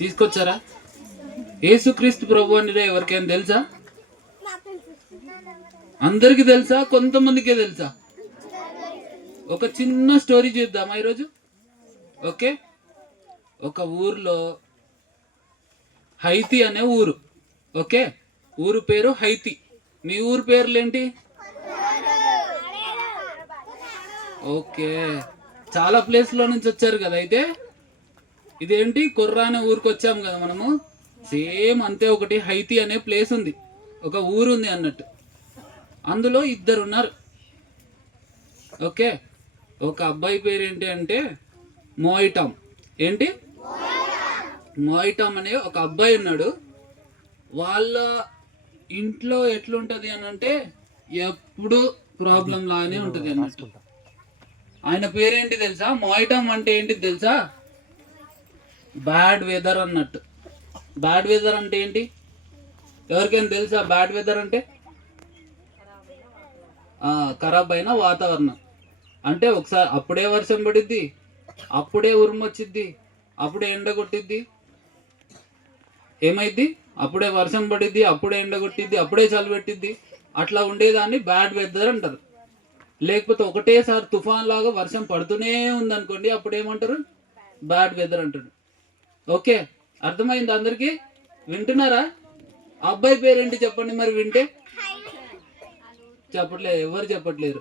తీసుకొచ్చారా? యేసుక్రీస్తు ప్రభు అంటే ఎవరికైనా తెలుసా? అందరికి తెలుసా? కొంతమందికే తెలుసా? ఒక చిన్న స్టోరీ చూద్దామా ఈరోజు? ఓకే. ఒక ఊర్లో హైతి అనే ఊరు. ఓకే, ఊరు పేరు హైతి. మీ ఊరు పేర్లేంటి? ఓకే, చాలా ప్లేస్లో నుంచి వచ్చారు కదా. అయితే ఇదేంటి, కొర్రా అనే ఊరికి వచ్చాము కదా మనము. సేమ్ అంతే, ఒకటి హైతి అనే ప్లేస్ ఉంది, ఒక ఊరు ఉంది అన్నట్టు. అందులో ఇద్దరు ఉన్నారు. ఓకే, ఒక అబ్బాయి పేరు ఏంటి అంటే మోయిటామ్. ఏంటి? మోయిటామ్ అనే ఒక అబ్బాయి ఉన్నాడు. వాళ్ళ ఇంట్లో ఎట్లుంటది అని అంటే ఎప్పుడు ప్రాబ్లం లాగానే ఉంటది అన్నట్టు. ఆయన పేరేంటి తెలుసా? మోయిటామ్ అంటే ఏంటి తెలుసా? బ్యాడ్ వెదర్ అన్నట్టు. బ్యాడ్ వెదర్ అంటే ఏంటి? ఎవరికైనా తెలుసా బ్యాడ్ వెదర్ అంటే? ఖరాబ్ అయిన వాతావరణం అంటే ఒకసారి అప్పుడే వర్షం పడిద్ది, అప్పుడే ఉరుము వచ్చిద్ది, అప్పుడే ఎండ కొట్టిద్ది. ఏమైద్ది? అప్పుడే వర్షం పడిద్ది, అప్పుడే ఎండ కొట్టిద్ది, అప్పుడే చలి పెట్టిద్ది. అట్లా ఉండేదాన్ని బ్యాడ్ వెదర్ అంటారు. లేకపోతే ఒకటేసారి తుఫాన్ లాగా వర్షం పడుతూనే ఉందనుకోండి, అప్పుడు ఏమంటారు? బ్యాడ్ వెదర్ అంటారు. ఓకే, అర్థమైంది అందరికీ? వింటున్నారా? అబ్బాయి పేరేంటి చెప్పండి మరి వింటే. చెప్పట్లేదు, ఎవరు చెప్పట్లేరు.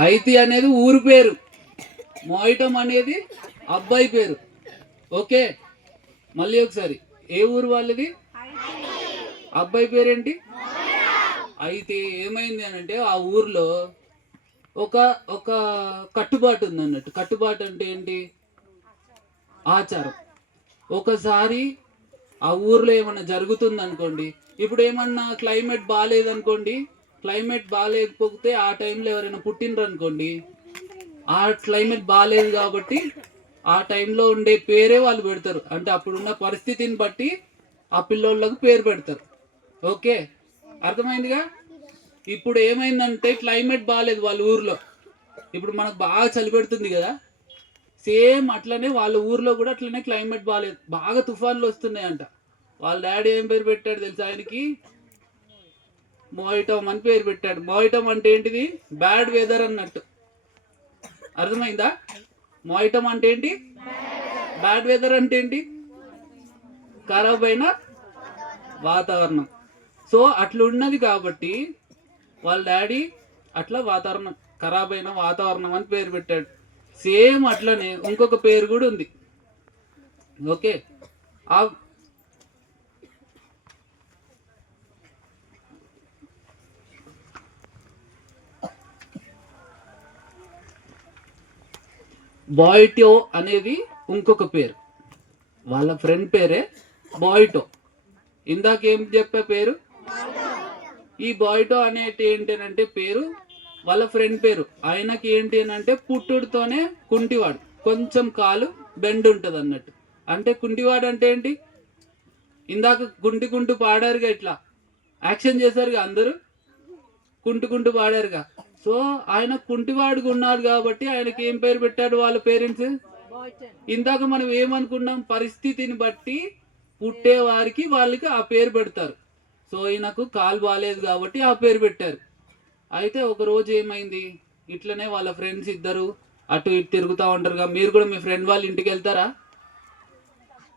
హైతి అనేది ఊరు పేరు, మోయిటమ్ అనేది అబ్బాయి పేరు. ఓకే, మళ్ళీ ఒకసారి, ఏ ఊరు వాళ్ళది? అబ్బాయి పేరేంటి? అయితే ఏమైంది అని అంటే ఆ ఊర్లో ఒక ఒక కట్టుబాటు ఉంది అన్నట్టు. కట్టుబాటు అంటే ఏంటి? ఆచారం. ఒకసారి ఆ ఊర్లో ఏమన్నా జరుగుతుంది అనుకోండి, ఇప్పుడు ఏమన్నా క్లైమేట్ బాగాలేదనుకోండి, క్లైమేట్ బాగాలేకపోతే ఆ టైంలో ఎవరైనా పుట్టినరు అనుకోండి, ఆ క్లైమేట్ బాగాలేదు కాబట్టి ఆ టైంలో ఉండే పేరే వాళ్ళు పెడతారు. అంటే అప్పుడున్న పరిస్థితిని బట్టి ఆ పిల్లోళ్ళకు పేరు పెడతారు. ఓకే, అర్థమైందిగా? ఇప్పుడు ఏమైందంటే క్లైమేట్ బాగాలేదు వాళ్ళ ఊర్లో. ఇప్పుడు మనకు బాగా చలి పెడుతుంది కదా, సేమ్ అట్లనే వాళ్ళ ఊర్లో కూడా అట్లనే క్లైమేట్ బాగాలేదు, బాగా తుఫాన్లు వస్తున్నాయంట. వాళ్ళ డాడీ ఏం పేరు పెట్టాడు తెలుసా ఆయనకి? మోయిటమ్ అని పేరు పెట్టాడు. మోయిటమ్ అంటే ఏంటిది? బ్యాడ్ వెదర్ అన్నట్టు. అర్థమైందా? మోయిటమ్ అంటే ఏంటి? బ్యాడ్ వెదర్ అంటే ఏంటి? ఖరాబ్ అయిన వాతావరణం. సో అట్లా ఉన్నది కాబట్టి వాళ్ళ డాడీ అట్లా వాతావరణం, ఖరాబ్ అయిన వాతావరణం అని పేరు పెట్టాడు. సేమ్ అట్లనే ఇంకొక పేరు కూడా ఉంది. ఓకే, ఆ బాయిటో అనేది ఇంకొక పేరు. వాళ్ళ ఫ్రెండ్ పేరే బాయిటో. ఇందాక ఏం చెప్పే పేరు? ఈ బాయిటో అనేటి ఏంటంటే పేరు వాళ్ళ ఫ్రెండ్ పేరు. ఆయనకి ఏంటి అని అంటే పుట్టుడితోనే కుంటివాడు, కొంచెం కాలు బెండ్ ఉంటుంది అన్నట్టు. అంటే కుంటివాడు అంటే ఏంటి? ఇందాక కుంటు పాడారుగా, ఇట్లా యాక్షన్ చేశారుగా అందరూ, కుంటు పాడారుగా. సో ఆయన కుంటివాడుగా ఉన్నాడు కాబట్టి ఆయనకి ఏం పేరు పెట్టాడు వాళ్ళ పేరెంట్స్? ఇందాక మనం ఏమనుకున్నాం? పరిస్థితిని బట్టి పుట్టే వారికి వాళ్ళకి ఆ పేరు పెడతారు. సో ఈయనకు కాలు బాగాలేదు కాబట్టి ఆ పేరు పెట్టారు. అయితే ఒక రోజు ఏమైంది, ఇట్లనే వాళ్ళ ఫ్రెండ్స్ ఇద్దరు అటు ఇటు తిరుగుతూ ఉంటారుగా. మీరు కూడా మీ ఫ్రెండ్ వాళ్ళ ఇంటికి వెళ్తారా?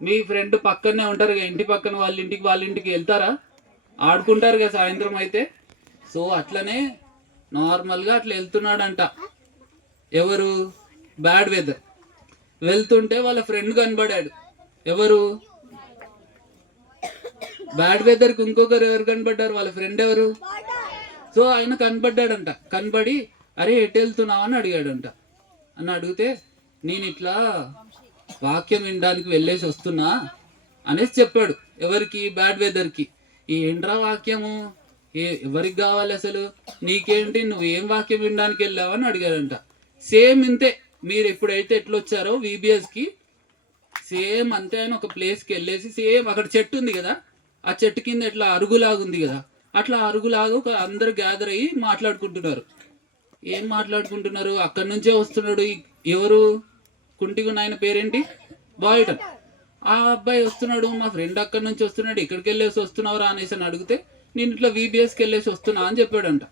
మీ ఫ్రెండ్ పక్కనే ఉంటారు కదా, ఇంటి పక్కన వాళ్ళ ఇంటికి వెళ్తారా? ఆడుకుంటారు కదా సాయంత్రం అయితే. సో అట్లనే నార్మల్గా అట్లా వెళ్తున్నాడంట. ఎవరు? Bad weather. వెళ్తుంటే వాళ్ళ ఫ్రెండ్ కనబడాడు. ఎవరు? బ్యాడ్ వెదర్కి ఇంకొకరు ఎవరు కనబడ్డారు? వాళ్ళ ఫ్రెండ్ ఎవరు? సో ఆయన కనబడ్డాడంట. కనబడి అరే ఎటు వెళ్తున్నావు అని అడిగాడంట. అని అడిగితే నేను ఇట్లా వాక్యం వినడానికి వెళ్ళేసి వస్తున్నా అనేసి చెప్పాడు. ఎవరికి? బ్యాడ్ వెదర్కి. ఏంట్రా వాక్యము? ఎవరికి కావాలి అసలు? నీకేంటి, నువ్వేం వాక్యం వినడానికి వెళ్ళావు అని అడిగాడంట. సేమ్ ఇంతే, మీరు ఎప్పుడైతే ఎట్లొచ్చారో VBSకి సేమ్ అంతే. ఆయన ఒక ప్లేస్కి వెళ్ళేసి సేమ్ అక్కడ చెట్టు ఉంది కదా, ఆ చెట్టు కింద ఇట్లా అరుగులాగా ఉంది కదా, అట్లా అరుగులాగా ఒక అందరు గ్యాదర్ అయ్యి మాట్లాడుకుంటున్నారు. ఏం మాట్లాడుకుంటున్నారు? అక్కడి నుంచే వస్తున్నాడు ఎవరు? కుంటిగా ఉన్న ఆయన పేరేంటి? బాయ్టన్. ఆ అబ్బాయి వస్తున్నాడు, మా ఫ్రెండ్ అక్కడి నుంచి వస్తున్నాడు, ఇక్కడికి వెళ్ళేసి వస్తున్నావురా అనేసి అని అడిగితే నేను ఇట్లా VBSకి వెళ్ళేసి వస్తున్నా అని చెప్పాడంట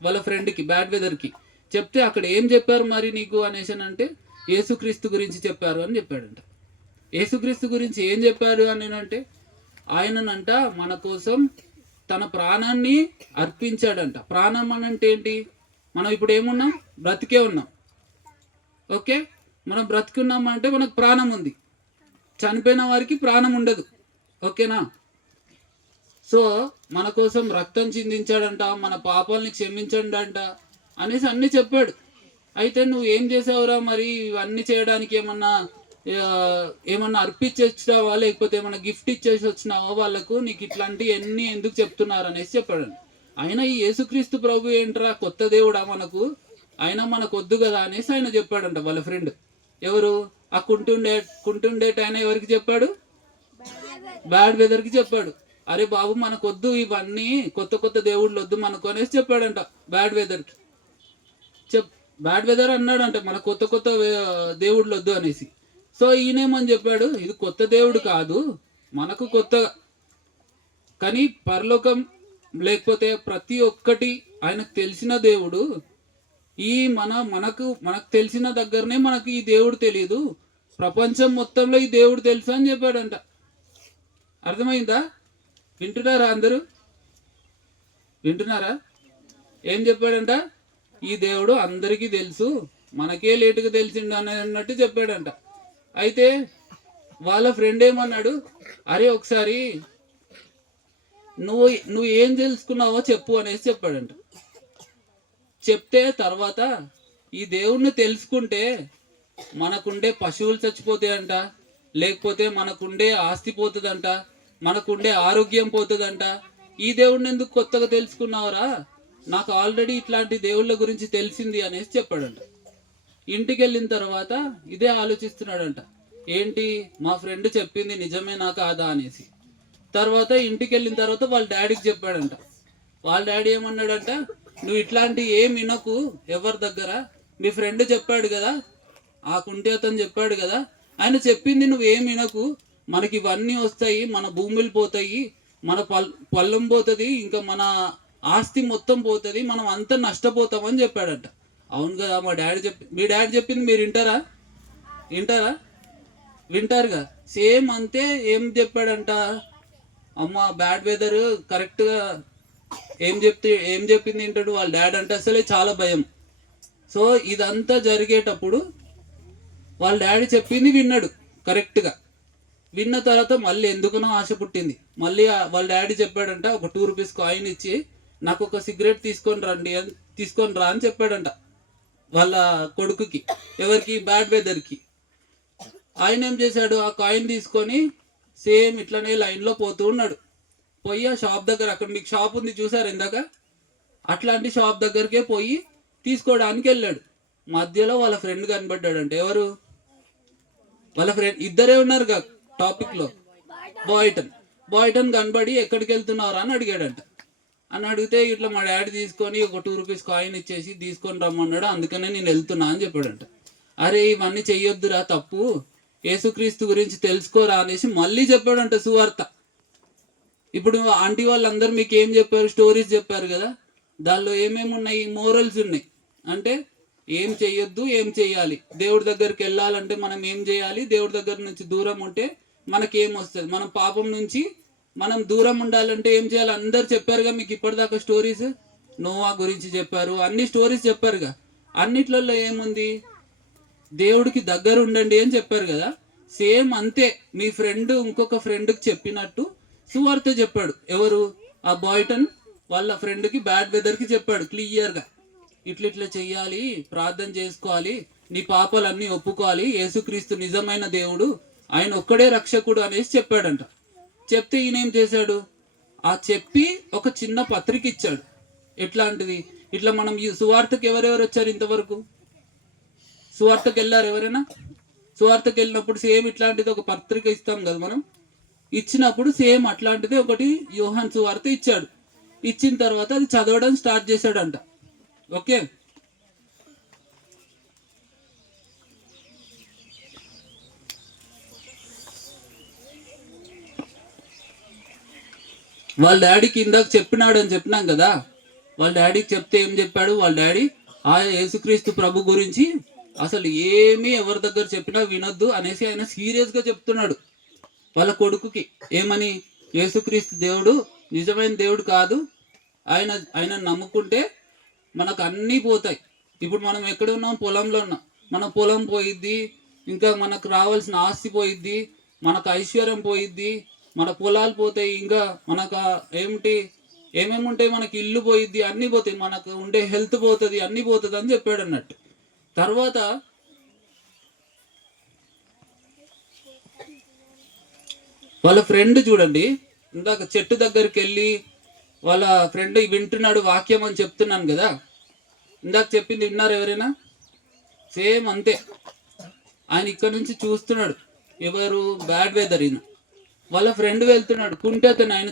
వాళ్ళ ఫ్రెండ్కి, బ్యాడ్ వెదర్కి. చెప్తే అక్కడ ఏం చెప్పారు మరి నీకు అనేసి అంటే యేసుక్రీస్తు గురించి చెప్పారు అని చెప్పాడంట. యేసుక్రీస్తు గురించి ఏం చెప్పారు అని అంటే ఆయననంట మన కోసం తన ప్రాణాన్ని అర్పించాడంట. ప్రాణం అని అంటే ఏంటి? మనం ఇప్పుడు ఏమున్నాం? బ్రతికే ఉన్నాం. ఓకే, మనం బ్రతికున్నాం అంటే మనకు ప్రాణం ఉంది. చనిపోయిన వారికి ప్రాణం ఉండదు. ఓకేనా? సో మన కోసం రక్తం చిందించాడంట, మన పాపాలని క్షమించండంట అనేసి అన్నీ చెప్పాడు. అయితే నువ్వు ఏం చేసావురా మరి? ఇవన్నీ చేయడానికి ఏమన్నా అర్పించి వచ్చినావా, లేకపోతే ఏమన్నా గిఫ్ట్ ఇచ్చేసి వచ్చినావా వాళ్ళకు? నీకు ఇట్లాంటివన్నీ ఎందుకు చెప్తున్నారు అనేసి చెప్పాడంట. అయినా ఈ యేసుక్రీస్తు ప్రభు ఏంట్రా, కొత్త దేవుడా మనకు, అయినా మనకు వద్దు కదా అనేసి ఆయన చెప్పాడంట వాళ్ళ ఫ్రెండ్. ఎవరు? ఆ కుంటుండేట ఆయన ఎవరికి చెప్పాడు? బ్యాడ్ వెదర్కి చెప్పాడు. అరే బాబు మనకొద్దు ఇవన్నీ, కొత్త కొత్త దేవుళ్ళు వద్దు మనకు అనేసి చెప్పాడంట బ్యాడ్ వెదర్కి. బ్యాడ్ వెదర్ అన్నాడంట మన కొత్త కొత్త దేవుళ్ళు వద్దు అనేసి. సో ఈయనేమని చెప్పాడు, ఇది కొత్త దేవుడు కాదు మనకు కొత్తగా, కానీ పరలోకం లేకపోతే ప్రతి ఒక్కటి ఆయనకు తెలిసిన దేవుడు. ఈ మనకు తెలిసిన దగ్గరనే మనకు ఈ దేవుడు తెలియదు, ప్రపంచం మొత్తంలో ఈ దేవుడు తెలుసు అని చెప్పాడంట. అర్థమైందా? వింటున్నారా? అందరూ వింటున్నారా? ఏం చెప్పాడంట? ఈ దేవుడు అందరికీ తెలుసు, మనకే లేటుగా తెలిసిండు అన్నట్టు చెప్పాడంట. అయితే వాళ్ళ ఫ్రెండ్ ఏమన్నాడు, అరే ఒకసారి నువ్వు ఏం తెలుసుకున్నావో చెప్పు అనేసి చెప్పాడంట. చెప్తే తర్వాత ఈ దేవుణ్ణి తెలుసుకుంటే మనకుండే పశువులు చచ్చిపోతాయంట, లేకపోతే మనకుండే ఆస్తి పోతుందంట, మనకుండే ఆరోగ్యం పోతుందంట. ఈ దేవుడిని ఎందుకు కొత్తగా తెలుసుకున్నావురా? నాకు ఆల్రెడీ ఇట్లాంటి దేవుళ్ళ గురించి తెలిసింది అనేసి చెప్పాడంట. ఇంటికి వెళ్ళిన తర్వాత ఇదే ఆలోచిస్తున్నాడంట, ఏంటి మా ఫ్రెండ్ చెప్పింది నిజమేనా కాదా అనేసి. తర్వాత ఇంటికి వెళ్ళిన తర్వాత వాళ్ళ డాడీకి చెప్పాడంట. వాళ్ళ డాడీ ఏమన్నాడంట, నువ్వు ఇట్లాంటి ఏం వినకు ఎవరి దగ్గర, మీ ఫ్రెండ్ చెప్పాడు కదా, ఆ కుంటి అతను చెప్పాడు కదా, ఆయన చెప్పింది నువ్వు ఏం వినకు, మనకి ఇవన్నీ వస్తాయి, మన భూములు పోతాయి, మన పొలం పోతుంది, ఇంకా మన ఆస్తి మొత్తం పోతుంది, మనం అంతా నష్టపోతామని చెప్పాడంట. అవును కదా, మీ డాడీ చెప్పింది మీరు వింటారా? వింటారుగా. సేమ్ అంతే. ఏం చెప్పాడంట, అమ్మ బ్యాడ్ వెదర్ కరెక్ట్గా ఏం చెప్పింది వింటాడు. వాళ్ళ డాడీ అంటే అసలే చాలా భయం. సో ఇదంతా జరిగేటప్పుడు వాళ్ళ డాడీ చెప్పింది విన్నాడు కరెక్ట్గా. విన్న తర్వాత మళ్ళీ ఎందుకునో ఆశ పుట్టింది. మళ్ళీ వాళ్ళ డాడీ చెప్పాడంట, ఒక 2 రూపీస్ కాయిన్ ఇచ్చి నాకు ఒక సిగరెట్ తీసుకొని రా అని చెప్పాడంట వాళ్ళ కొడుకుకి. ఎవరికి? బ్యాడ్ వెదర్కి. ఆయన ఏం చేశాడు, ఆ కాయిన్ తీసుకొని సేమ్ ఇట్లనే లైన్లో పోతూ ఉన్నాడు. పోయి ఆ షాప్ దగ్గర, అక్కడ మీకు షాప్ ఉంది చూసారు ఇందాక, అట్లాంటి షాప్ దగ్గరికే పోయి తీసుకోవడానికి వెళ్ళాడు. మధ్యలో వాళ్ళ ఫ్రెండ్ కనబడ్డాడంట. ఎవరు? వాళ్ళ ఫ్రెండ్. ఇద్దరే ఉన్నారు కదా టాపిక్లో. బాయ్టన్ కనబడి ఎక్కడికి వెళ్తున్నారా అని అడిగాడంట. అని అడిగితే ఇట్లా మా డాడీ తీసుకొని ఒక 2 రూపీస్ కాయిన్ ఇచ్చేసి తీసుకొని రమ్మన్నాడు, అందుకనే నేను వెళ్తున్నా అని చెప్పాడంట. అరే ఇవన్నీ చెయ్యొద్దురా, తప్పు, యేసుక్రీస్తు గురించి తెలుసుకోరా అనేసి మళ్ళీ చెప్పాడంట సువార్త. ఇప్పుడు ఆంటీ వాళ్ళందరూ మీకు ఏం చెప్పారు? స్టోరీస్ చెప్పారు కదా, దానిలో ఏమేమి ఉన్నాయి? మోరల్స్ ఉన్నాయి. అంటే ఏం చెయ్యొద్దు, ఏం చెయ్యాలి, దేవుడి దగ్గరికి వెళ్ళాలంటే మనం ఏం చేయాలి, దేవుడి దగ్గర నుంచి దూరం ఉంటే మనకేం వస్తుంది, మనం పాపం నుంచి మనం దూరం ఉండాలంటే ఏం చేయాలి, అందరు చెప్పారుగా మీకు ఇప్పటిదాకా స్టోరీస్. నోవా గురించి చెప్పారు, అన్ని స్టోరీస్ చెప్పారుగా. అన్నిట్లలో ఏముంది? దేవుడికి దగ్గర ఉండండి అని చెప్పారు కదా. సేమ్ అంతే మీ ఫ్రెండ్ ఇంకొక ఫ్రెండ్కి చెప్పినట్టు సువార్త చెప్పాడు. ఎవరు? ఆ బాయ్టన్ వాళ్ళ ఫ్రెండ్కి, బ్యాడ్ వెదర్కి చెప్పాడు క్లియర్గా. ఇట్లా చెయ్యాలి, ప్రార్థన చేసుకోవాలి, నీ పాపాలన్నీ ఒప్పుకోవాలి, యేసుక్రీస్తు నిజమైన దేవుడు, ఆయన ఒక్కడే రక్షకుడు అనేసి చెప్పాడంట. చెప్తే ఈయన ఏం చేశాడు, ఆ చెప్పి ఒక చిన్న పత్రిక ఇచ్చాడు. ఎట్లాంటిది? ఇట్లా మనం ఈ సువార్తకు ఎవరెవరు వచ్చారు ఇంతవరకు? సువార్తకు వెళ్ళారు ఎవరైనా? సువార్తకు వెళ్ళినప్పుడు సేమ్ ఇట్లాంటిది ఒక పత్రిక ఇస్తాం కదా మనం. ఇచ్చినప్పుడు సేమ్ అట్లాంటిది ఒకటి యోహాన్ సువార్త ఇచ్చాడు. ఇచ్చిన తర్వాత అది చదవడం స్టార్ట్ చేశాడంట. ఓకే, వాళ్ళ డాడీకి ఇందాక చెప్పినాడు అని చెప్పినాం కదా. వాళ్ళ డాడీకి చెప్తే ఏం చెప్పాడు? వాళ్ళ డాడీ ఆ యేసుక్రీస్తు ప్రభు గురించి అసలు ఏమీ ఎవరి దగ్గర చెప్పినా వినొద్దు అనేసి ఆయన సీరియస్గా చెప్తున్నాడు వాళ్ళ కొడుకుకి. ఏమని? యేసుక్రీస్తు దేవుడు నిజమైన దేవుడు కాదు, ఆయన నమ్ముకుంటే మనకు అన్నీ పోతాయి. ఇప్పుడు మనం ఎక్కడ ఉన్నాం? పొలంలో ఉన్నాం. మన పొలం పోయిద్ది, ఇంకా మనకు రావాల్సిన ఆస్తి పోయిద్ది, మనకు ఐశ్వర్యం పోయిద్ది, మన పొలాలు పోతాయి, ఇంకా మనకు ఏమేమి ఉంటాయి, మనకి ఇల్లు పోయిద్ది, అన్నీ పోతాయి, మనకు ఉండే హెల్త్ పోతుంది, అన్నీ పోతుంది అని చెప్పాడు అన్నట్టు. తర్వాత వాళ్ళ ఫ్రెండ్ చూడండి, ఇందాక చెట్టు దగ్గరికి వెళ్ళి వాళ్ళ ఫ్రెండ్ వింటున్నాడు వాక్యం అని చెప్తున్నాను కదా. ఇందాక చెప్పింది విన్నారు ఎవరైనా? సేమ్ అంతే. ఆయన ఇక్కడ నుంచి చూస్తున్నాడు, ఎవరు బ్యాడ్ వెదర్, వాళ్ళ ఫ్రెండ్ వెళ్తున్నాడు కుంటే అతను ఆయన